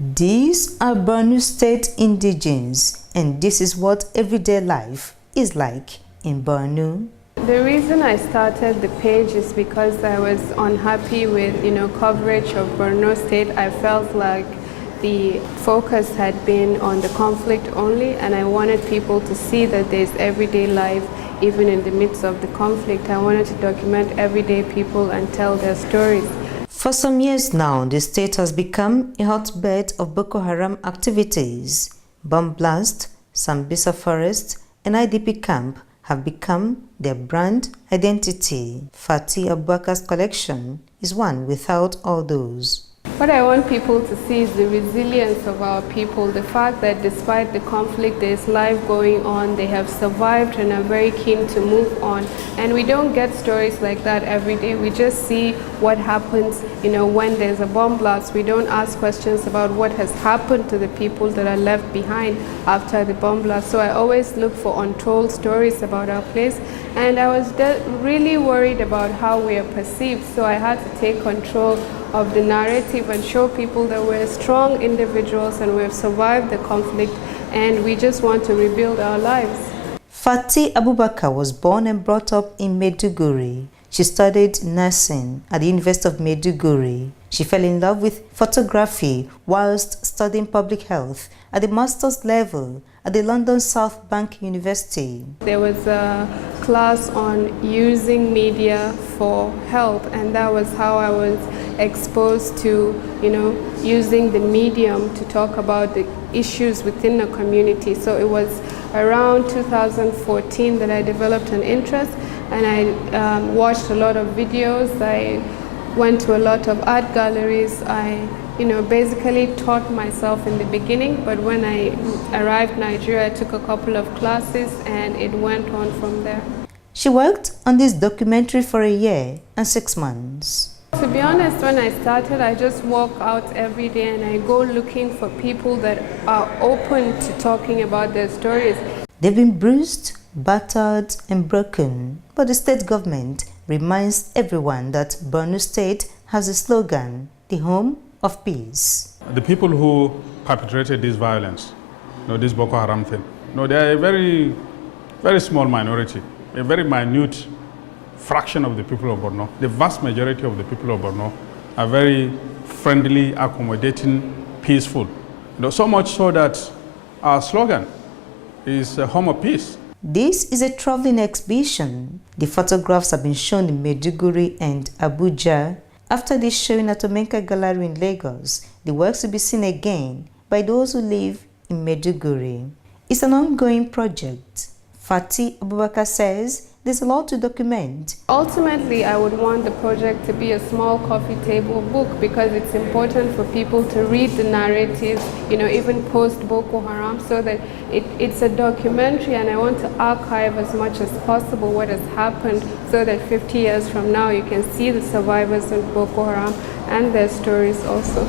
These are Borno State indigenes, and this is what everyday life is like in Borno. The reason I started the page is because I was unhappy with, coverage of Borno State. I felt like the focus had been on the conflict only, and I wanted people to see that there's everyday life even in the midst of the conflict. I wanted to document everyday people and tell their stories. For some years now, the state has become a hotbed of Boko Haram activities. Bomb blast, Sambisa Forest, and IDP camp have become their brand identity. Fati Abubakar's collection is one without all those. What I want people to see is the resilience of our people, the fact that despite the conflict, there's life going on, they have survived and are very keen to move on. And we don't get stories like that every day. We just see what happens, when there's a bomb blast. We don't ask questions about what has happened to the people that are left behind after the bomb blast. So I always look for untold stories about our place. And I was really worried about how we are perceived. So I had to take control of the narrative and show people that we're strong individuals and we've survived the conflict and we just want to rebuild our lives. Fati Abubakar was born and brought up in Maiduguri. She studied nursing at the University of Maiduguri. She fell in love with photography whilst studying public health at the master's level at the London South Bank University. There was a class on using media for health, and that was how I was exposed to, using the medium to talk about the issues within the community. So it was around 2014 that I developed an interest, and I watched a lot of videos. I went to a lot of art galleries. I basically taught myself in the beginning, but when I arrived in Nigeria, I took a couple of classes and it went on from there. She worked on this documentary for a year and 6 months. To be honest, when I started, I just walk out every day and I go looking for people that are open to talking about their stories. They've been bruised, battered and broken, but the state government reminds everyone that Borno State has a slogan, the home of peace. The people who perpetrated this violence, this Boko Haram thing, they are a very, very small minority, a very minute fraction of the people of Borno. The vast majority of the people of Borno are very friendly, accommodating, peaceful. So much so that our slogan is a home of peace. This is a traveling exhibition. The photographs have been shown in Maiduguri and Abuja. After this showing at Omenka Gallery in Lagos, the works will be seen again by those who live in Maiduguri. It's an ongoing project. Fati Abubakar says there's a lot to document. Ultimately, I would want the project to be a small coffee table book because it's important for people to read the narratives, even post Boko Haram, so that it's a documentary, and I want to archive as much as possible what has happened so that 50 years from now you can see the survivors of Boko Haram and their stories also.